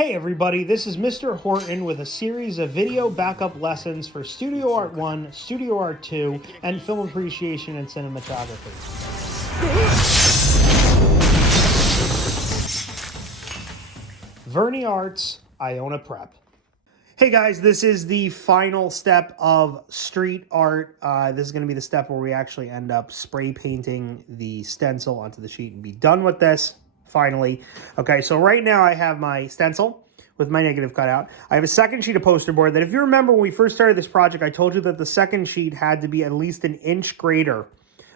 Hey everybody, this is Mr. Horton with a series of video backup lessons for Studio Art 1, Studio Art 2, and film appreciation and cinematography. Verni Arts, Iona Prep. Hey guys, this is the final step of street art. This is going to be the step where we actually end up spray painting the stencil onto the sheet and be done with this. Finally. Okay, so right now I have my stencil with my negative cut out. I have a second sheet of poster board that, if you remember when we first started this project, I told you that the second sheet had to be at least an inch greater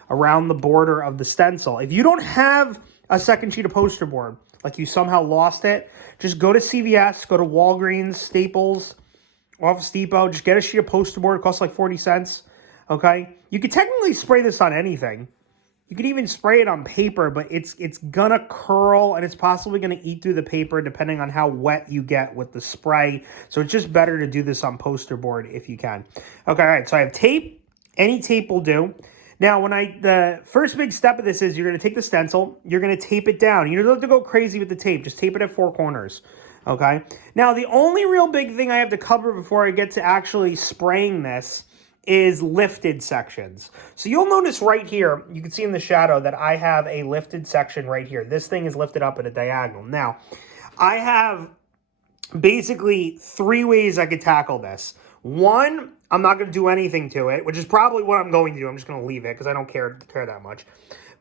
around the border of the stencil. If you don't have a second sheet of poster board, like you somehow lost it, just go to CVS, go to Walgreens, Staples, Office Depot, just get a sheet of poster board. It costs like 40 cents, okay? You could technically spray this on anything. You could even spray it on paper, but it's gonna curl and it's possibly gonna eat through the paper depending on how wet you get with the spray. So it's just better to do this on poster board if you can. Okay, all right, so I have tape. Any tape will do. Now, the first big step of this is you're gonna take the stencil, you're gonna tape it down. You don't have to go crazy with the tape, just tape it at four corners, okay? Now, the only real big thing I have to cover before I get to actually spraying this is lifted sections. So you'll notice right here, you can see in the shadow that I have a lifted section right here. This thing is lifted up at a diagonal. Now, I have basically three ways I could tackle this. One, I'm not going to do anything to it, which is probably what I'm going to do. I'm just going to leave it because I don't care that much.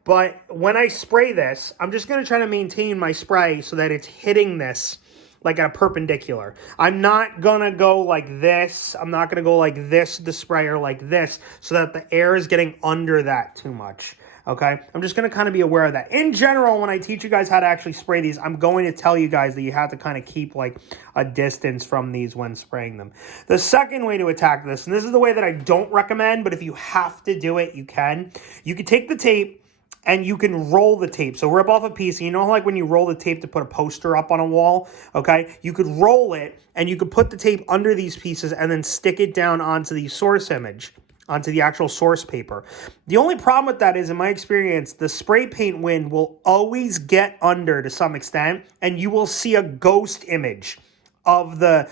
But when I spray this, I'm just going to try to maintain my spray so that it's hitting this like at a perpendicular. I'm not gonna go like this. I'm not gonna go like this, the sprayer like this, so that the air is getting under that too much, okay? I'm just gonna kind of be aware of that. In general, when I teach you guys how to actually spray these, I'm going to tell you guys that you have to kind of keep like a distance from these when spraying them. The second way to attack this, and this is the way that I don't recommend, but if you have to do it, you can. You can take the tape, and you can roll the tape. So rip off a piece. And you know, like when you roll the tape to put a poster up on a wall, okay? You could roll it, and you could put the tape under these pieces and then stick it down onto the source image, onto the actual source paper. The only problem with that is, in my experience, the spray paint wind will always get under to some extent, and you will see a ghost image of the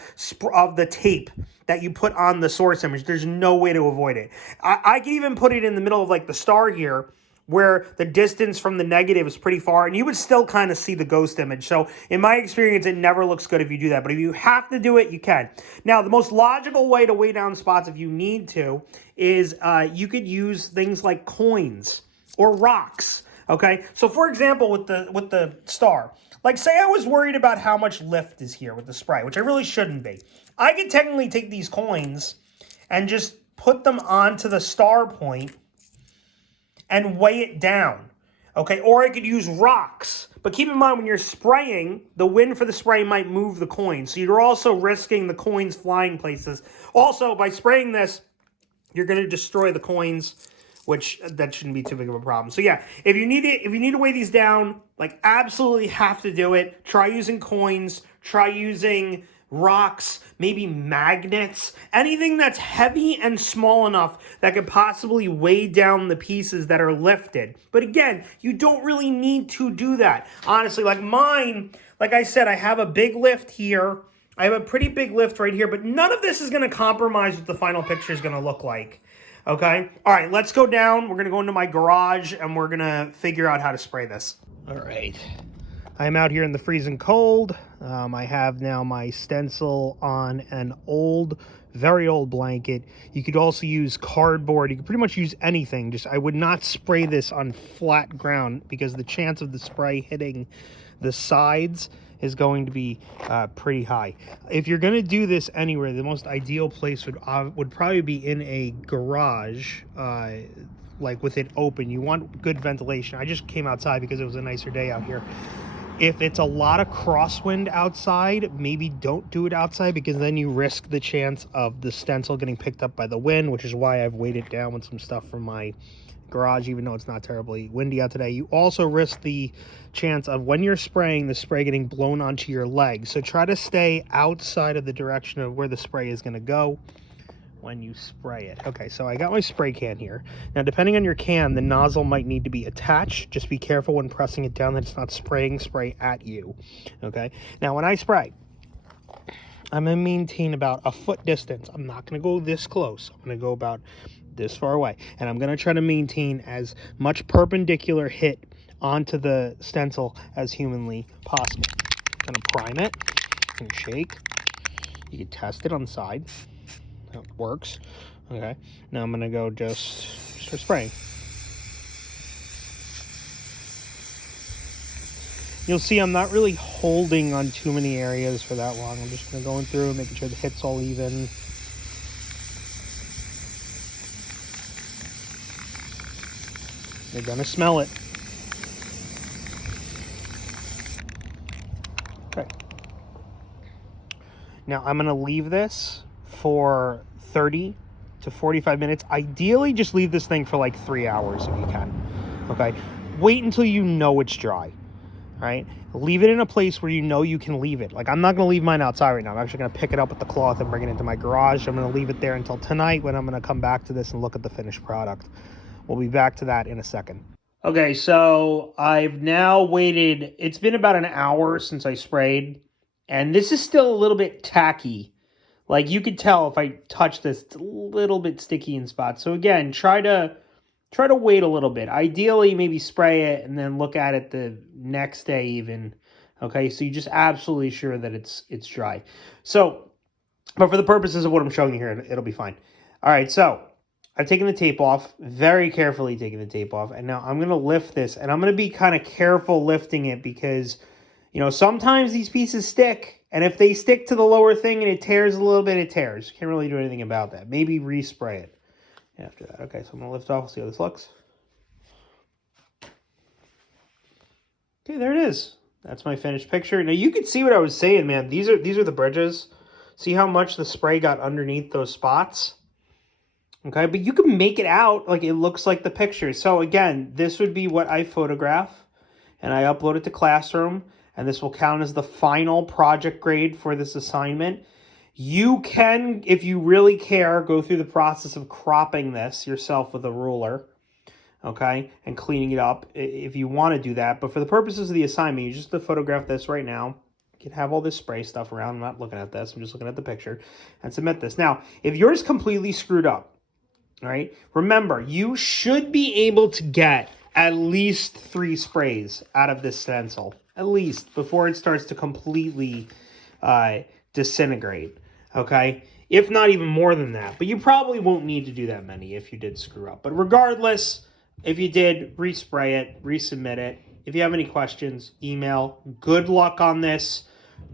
tape that you put on the source image. There's no way to avoid it. I can even put it in the middle of like the star here, where the distance from the negative is pretty far, and you would still kind of see the ghost image. So in my experience, it never looks good if you do that. But if you have to do it, you can. Now, the most logical way to weigh down spots if you need to is you could use things like coins or rocks, okay? So for example, with the star, like say I was worried about how much lift is here with the spray, which I really shouldn't be. I could technically take these coins and just put them onto the star point and weigh it down, okay? Or I could use rocks. But keep in mind, when you're spraying, the wind for the spray might move the coins. So you're also risking the coins flying places. Also, by spraying this, you're going to destroy the coins, which that shouldn't be too big of a problem. So yeah, if you need to weigh these down, like absolutely have to do it. Try using coins, try using rocks, maybe magnets, anything that's heavy and small enough that could possibly weigh down the pieces that are lifted. But again, you don't really need to do that. Honestly, like mine, like I said, I have a big lift here. I have a pretty big lift right here, but none of this is going to compromise what the final picture is going to look like. Okay? All right, let's go down. We're going to go into my garage, and we're going to figure out how to spray this. All right. I'm out here in the freezing cold. I have now my stencil on an very old blanket. You could also use cardboard. You could pretty much use anything. Just I would not spray this on flat ground because the chance of the spray hitting the sides is going to be pretty high. If you're going to do this anywhere, the most ideal place would probably be in a garage, like with it open. You want good ventilation. I just came outside because it was a nicer day out here. If it's a lot of crosswind outside, maybe don't do it outside because then you risk the chance of the stencil getting picked up by the wind, which is why I've weighted it down with some stuff from my garage, even though it's not terribly windy out today. You also risk the chance of when you're spraying, the spray getting blown onto your legs. So try to stay outside of the direction of where the spray is going to go when you spray it. Okay, so I got my spray can here. Now, depending on your can, the nozzle might need to be attached. Just be careful when pressing it down that it's not spraying spray at you. Okay, now when I spray, I'm going to maintain about a foot distance. I'm not going to go this close. I'm going to go about this far away. And I'm going to try to maintain as much perpendicular hit onto the stencil as humanly possible. I'm going to prime it and shake. You can test it on the side. It works. Okay. Now I'm going to go just start spraying. You'll see I'm not really holding on too many areas for that long. I'm just going to go through and making sure the hit's all even. You're going to smell it. Okay. Now I'm going to leave this for 30 to 45 minutes. Ideally, just leave this thing for like 3 hours if you can. Okay. Wait until you know it's dry. Right? Leave it in a place where you know you can leave it. Like, I'm not going to leave mine outside right now. I'm actually going to pick it up with the cloth and bring it into my garage. I'm going to leave it there until tonight when I'm going to come back to this and look at the finished product. We'll be back to that in a second. Okay, so I've now waited. It's been about an hour since I sprayed, and this is still a little bit tacky. Like, you could tell if I touch this, it's a little bit sticky in spots. So again, try to wait a little bit. Ideally, maybe spray it and then look at it the next day even. Okay, so you're just absolutely sure that it's dry. So, but for the purposes of what I'm showing you here, it'll be fine. All right, so I've taken the tape off, very carefully taken the tape off, and now I'm going to lift this, and I'm going to be kind of careful lifting it because, you know, sometimes these pieces stick, and if they stick to the lower thing and it tears a little bit, it tears. Can't really do anything about that. Maybe respray it after that. Okay, so I'm going to lift off, see how this looks. Okay, there it is. That's my finished picture. Now you can see what I was saying, man. These are the bridges. See how much the spray got underneath those spots? Okay, but you can make it out like it looks like the picture. So again, this would be what I photograph, and I upload it to Classroom, and this will count as the final project grade for this assignment. You can, if you really care, go through the process of cropping this yourself with a ruler, okay, and cleaning it up if you want to do that. But for the purposes of the assignment, you just have to photograph this right now. You can have all this spray stuff around. I'm not looking at this. I'm just looking at the picture, and submit this. Now, if yours completely screwed up, all right, remember, you should be able to get at least 3 sprays out of this stencil, at least, before it starts to completely disintegrate. Okay, if not even more than that. But you probably won't need to do that many if you did screw up. But regardless, if you did, respray it, resubmit it. If you have any questions, email. Good luck on this.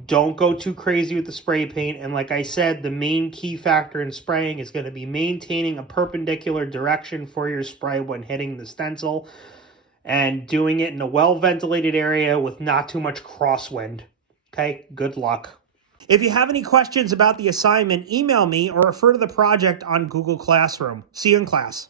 Don't go too crazy with the spray paint. And like I said, the main key factor in spraying is going to be maintaining a perpendicular direction for your spray when hitting the stencil and doing it in a well-ventilated area with not too much crosswind. Okay, good luck. If you have any questions about the assignment, email me or refer to the project on Google Classroom. See you in class.